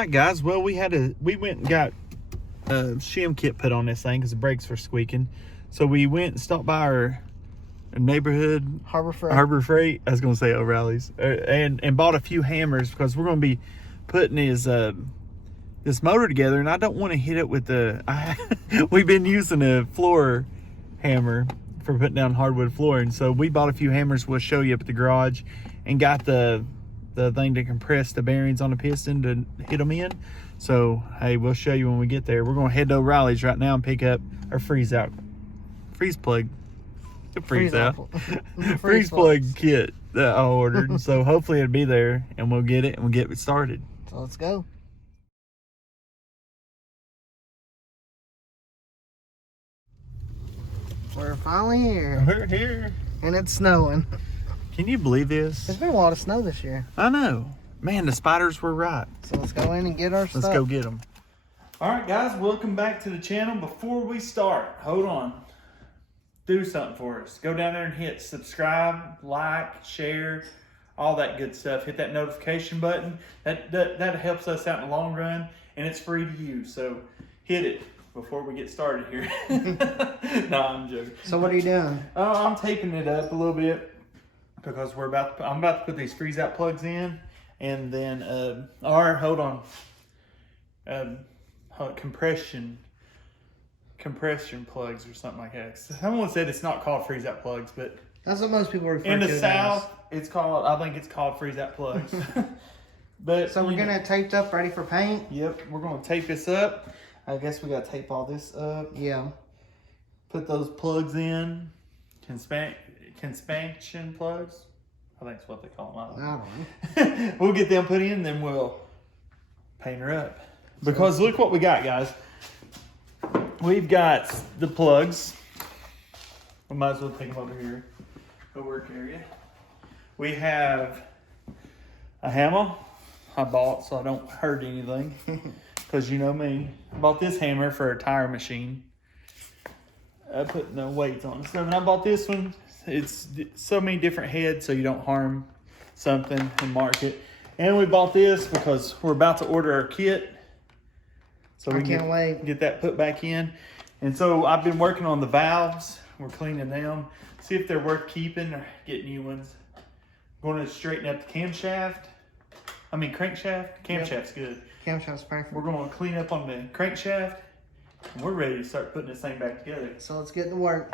right, guys. Well, we went and got a shim kit put on this thing because the brakes were squeaking. So we went and stopped by our neighborhood Harbor Freight. I was gonna say O'Reilly's, and bought a few hammers because we're gonna be putting this motor together, and I don't want to hit it with we've been using a floor hammer for putting down hardwood flooring. So we bought a few hammers. We'll show you up at the garage, and got the thing to compress the bearings on the piston to hit them in. So hey, we'll show you when we get there. We're gonna head to O'Reilly's right now and pick up our freeze plug kit that I ordered. So hopefully it'll be there and we'll get it and we'll get it started. So let's go. We're finally here. We're here. And it's snowing. Can you believe this? There's been a lot of snow this year. I know. Man, the spiders were right. So let's go in and get our stuff. Let's go get them. All right, guys, welcome back to the channel. Before we start, hold on. Do something for us. Go down there and hit subscribe, like, share, all that good stuff. Hit that notification button. That helps us out in the long run, and it's free to use. So hit it before we get started here. No, I'm joking. So what are you doing? I'm taping it up a little bit because I'm about to put these freeze out plugs in, and then compression plugs or something like that. Someone said it's not called freeze out plugs, but that's what most people refer to. In the South, I think it's called freeze out plugs. But so we're gonna have taped up, ready for paint. Yep, we're gonna tape this up. I guess we gotta tape all this up. Yeah. Put those plugs in. Conspanction plugs. I think that's what they call them. I don't know. We'll get them put in, then we'll paint her up. Because look what we got, guys. We've got the plugs. We might as well take them over here. The work area. We have a hammer I bought so I don't hurt anything. Because you know me. I bought this hammer for a tire machine. I put no weights on it. So when I bought this one, it's so many different heads so you don't harm something and mark it. And we bought this because we're about to order our kit. So we can't wait. Get that put back in. And so I've been working on the valves. We're cleaning them. See if they're worth keeping or getting new ones. Going to straighten up the crankshaft. Camshaft's good. Camshaft's perfect. We're going to clean up on the crankshaft. And we're ready to start putting this thing back together. So let's get to work.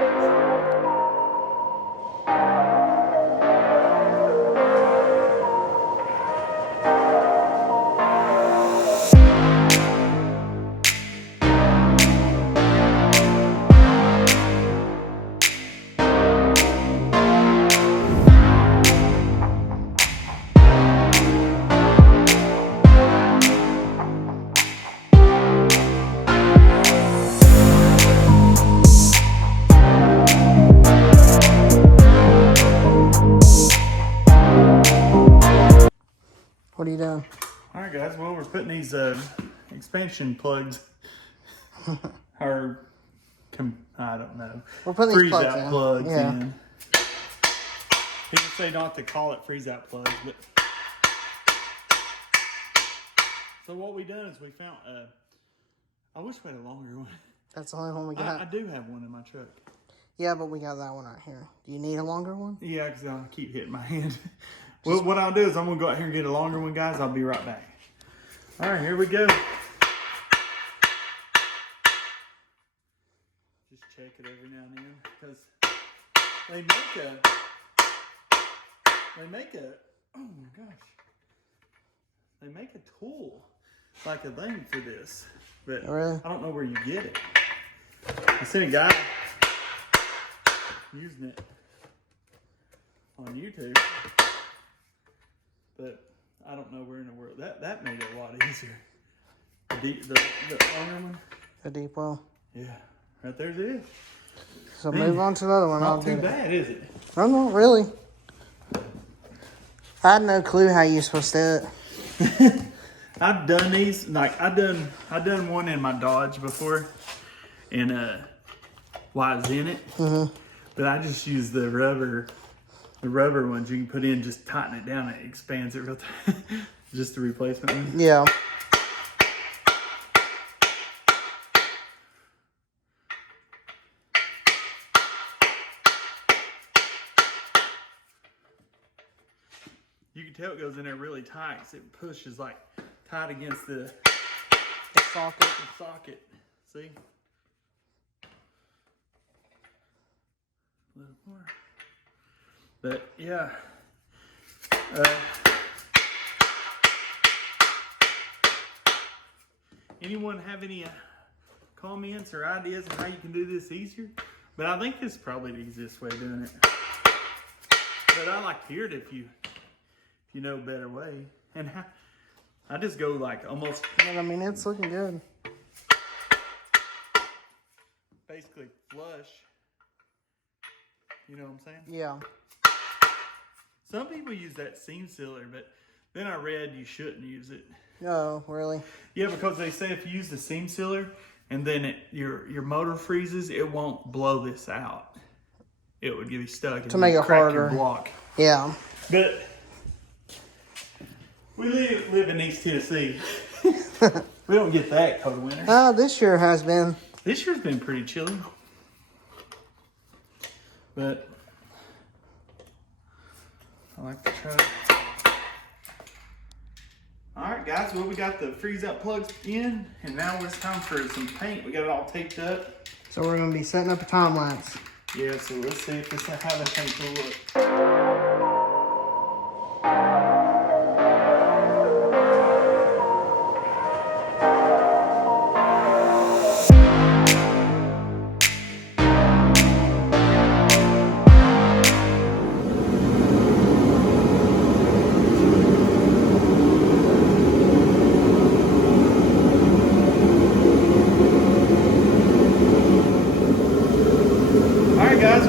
What are you doing? All right, guys. Well, we're putting these expansion plugs, I don't know. We're putting these plugs out in. plugs Yeah. in. People say not to call it freeze out plugs, but so what we done is we found I wish we had a longer one. That's the only one we got. I do have one in my truck. Yeah, but we got that one right here. Do you need a longer one? Yeah, because I'll keep hitting my hand. Well, what I'll do is I'm going to go out here and get a longer one, guys. I'll be right back. All right, here we go. Just check it every now and then because they make a tool, like a thing for this. But really? I don't know where you get it. I seen a guy using it on YouTube. But I don't know where in the world. That made it a lot easier. The longer one. The deep well. Yeah, right there it is. So move on to the other one. Not too bad, is it? No, not really. I had no clue how you're supposed to do it. I've done these, like I done one in my Dodge before, and while I was in it, but I just use the rubber ones you can put in, just tighten it down, it expands it real tight. Just the replacement one. Yeah. can tell it goes in there really tight. So it pushes like tight against the socket. See? A little more. But yeah. Anyone have any comments or ideas on how you can do this easier? But I think this is probably the easiest way of doing it. But I like to hear it if you know a better way. And I just go like almost. I mean, it's looking good. Basically flush. You know what I'm saying? Yeah. Some people use that seam sealer, but then I read you shouldn't use it. Oh, really? Yeah, because they say if you use the seam sealer and then your motor freezes, it won't blow this out. It would get you stuck and to make it crack your harder. block. Yeah. But we live in East Tennessee. We don't get that cold winter. This year has been. This year's been pretty chilly. But I like to try it. Alright guys, well we got the freeze out plugs in, and now it's time for some paint. We got it all taped up. So we're going to be setting up a time lapse. Yeah, so let's see if this how that paint will look.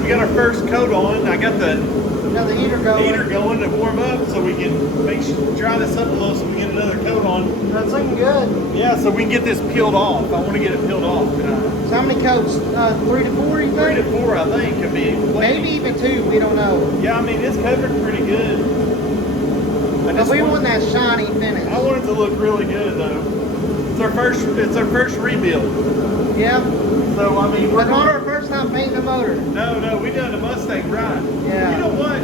We got our first coat on. I got the heater going to warm up so we can dry this up a little so we get another coat on. That's looking good. Yeah, so we can get this peeled off. I want to get it peeled off. So how many coats? 3 to 4, you think? 3 to 4, I think, could be. Maybe even 2. We don't know. Yeah, I mean, it's covered pretty good. But we want that shiny finish. I want it to look really good, though. It's our first rebuild. Yeah. So, I mean, But not our first time painting a motor. No, we done the Mustang right. Yeah. You know what?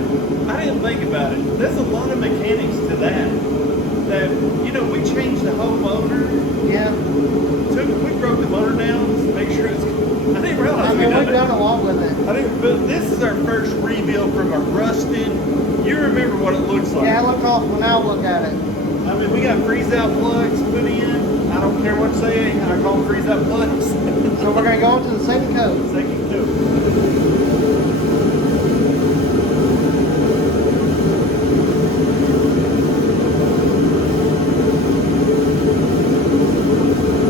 I didn't think about it. There's a lot of mechanics to that. That, you know, we changed the whole motor. Yeah. We broke the motor down to make sure it's. I didn't realize we've done a lot with it. But this is our first rebuild from a rusted. You remember what it looks like. Yeah, it looked awful. Now look at it. I mean, we got freeze out plugs put in. I don't care what you say. I call them freeze out plugs. So we're going to go into the second coat. Second coat.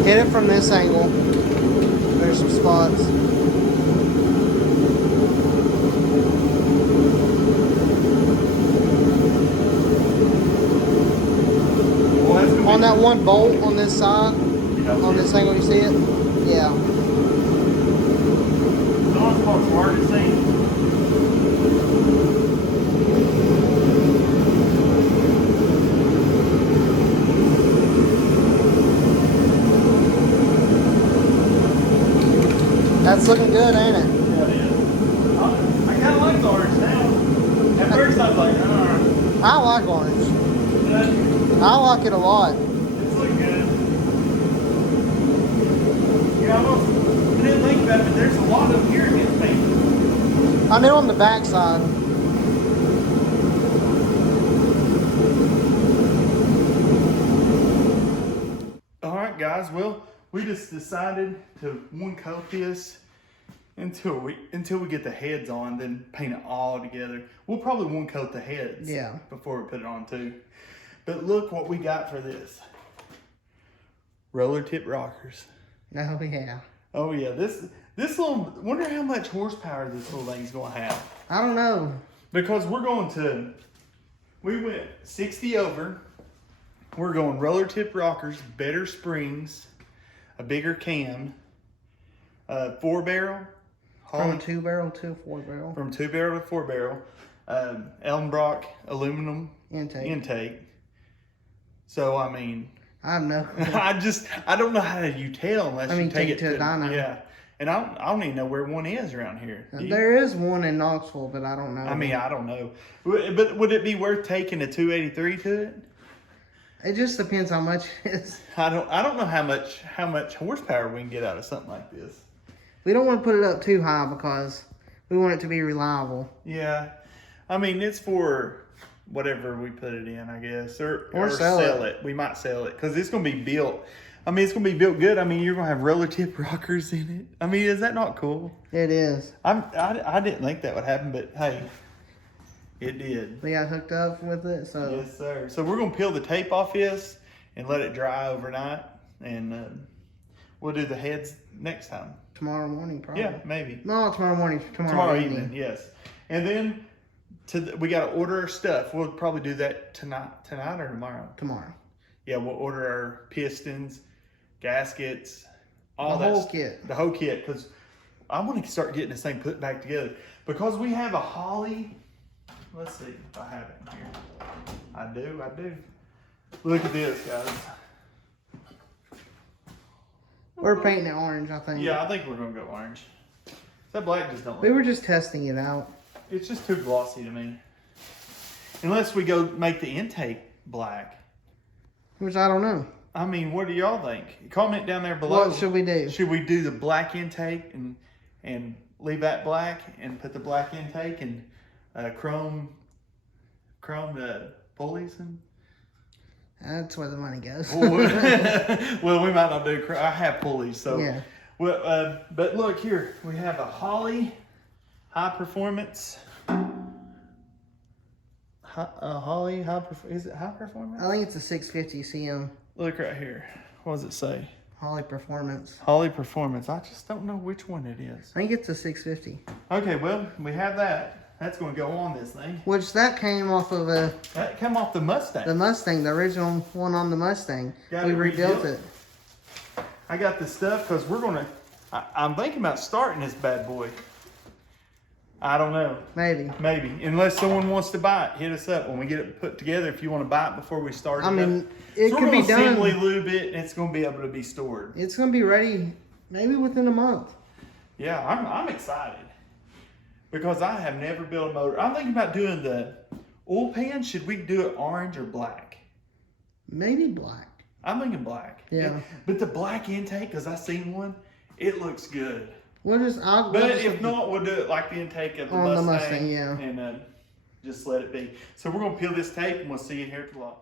Hit it from this angle. There's some spots. On that one bolt on this side, on this angle, you see it? Yeah. That's what's hard to see. That's looking good, ain't it? Yeah, it is. I kind of like the orange now. At first I was like, I like orange. I like it a lot. It's looking good. You almost didn't think about it, but there's a lot of here it gets painted. I mean on the back side. Alright guys, well, we just decided to one coat this until we get the heads on, then paint it all together. We'll probably one coat the heads before we put it on too. But look what we got for this. Roller tip rockers. Oh yeah. Oh yeah, this little, wonder how much horsepower this little thing's gonna have. I don't know. Because we went 60 over. We're going roller tip rockers, better springs, a bigger cam, 4-barrel. From 2-barrel to 4-barrel. From 2-barrel to 4-barrel. Elmbrock aluminum intake. So, I mean, I have no. I don't know how you tell unless you take it to a dyno. Yeah. And I don't even know where one is around here. There is one in Knoxville, but I don't know. I mean, I don't know. But would it be worth taking a 283 to it? It just depends how much it is. I don't know how much horsepower we can get out of something like this. We don't want to put it up too high because we want it to be reliable. Yeah. I mean, it's for whatever we put it in, I guess. Or sell it. We might sell it because it's going to be built. I mean, it's going to be built good. I mean, you're going to have roller tip rockers in it. I mean, is that not cool? It is. I didn't think that would happen, but hey, it did. We got hooked up with it, so. Yes, sir. So we're going to peel the tape off this and let it dry overnight. And we'll do the heads next time. Tomorrow morning, probably. Yeah, maybe. No, tomorrow morning. Tomorrow evening, yes. And then we got to order our stuff. We'll probably do that tonight or tomorrow. Tomorrow. Yeah, we'll order our pistons, gaskets, all the that. whole kit. The whole kit, because I want to start getting this thing put back together. Because we have a Holly. Let's see if I have it in here. I do. Look at this, guys. We're painting it orange, I think. Yeah, I think we're going to go orange. That black just don't look We were just testing it out. It's just too glossy to me. Unless we go make the intake black. Which I don't know. I mean, what do y'all think? Comment down there below. What should we do? Should we do the black intake and leave that black and put the black intake and chrome the pulleys in? That's where the money goes. Well, we might not do. I have pulleys, so. Yeah. Well, but look here, we have a Holly high performance. Is it high performance? I think it's a 650 CM. Look right here. What does it say? Holly Performance. Holly Performance. I just don't know which one it is. I think it's a 650. Okay, well, we have that. That's going to go on this thing. Which that came off of That came off the Mustang. the Mustang, the original one on the Mustang. Got We it rebuilt rebuilt? it. I got this stuff because we're going to... I'm thinking about starting this bad boy. I don't know. Maybe. Maybe. Unless someone wants to buy it, hit us up when we get it put together if you want to buy it before we start it. I mean, up. it So could be we're going to done. simply lube it and it's going to be able to be stored. It's going to be ready maybe within a month. Yeah, I'm excited. Because I have never built a motor. I'm thinking about doing the oil pan. Should we do it orange or black? Maybe black. I'm thinking black. Yeah. But the black intake, because I seen one, it looks good. We'll just, But if not, we'll do it like the intake of the On Mustang. the Mustang, yeah. And just let it be. So we're going to peel this tape and we'll see you here at the lot.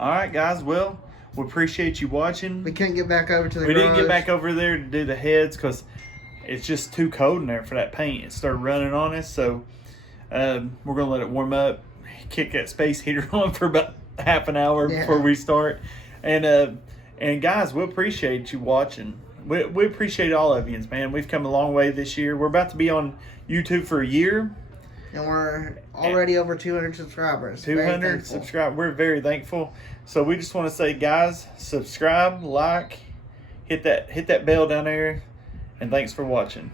All right, guys. Well, we appreciate you watching. We couldn't get back over to the We didn't get garage. back over there to do the heads because it's just too cold in there for that paint. It started running on us, so we're gonna let it warm up. Kick that space heater on for about half an hour before we start. And guys, we appreciate you watching. We appreciate all of you, man. We've come a long way this year. We're about to be on YouTube for a year. And we're already over 200 subscribers. 200 subscribers. We're very thankful. So we just want to say, guys, subscribe, like, hit that bell down there, and thanks for watching.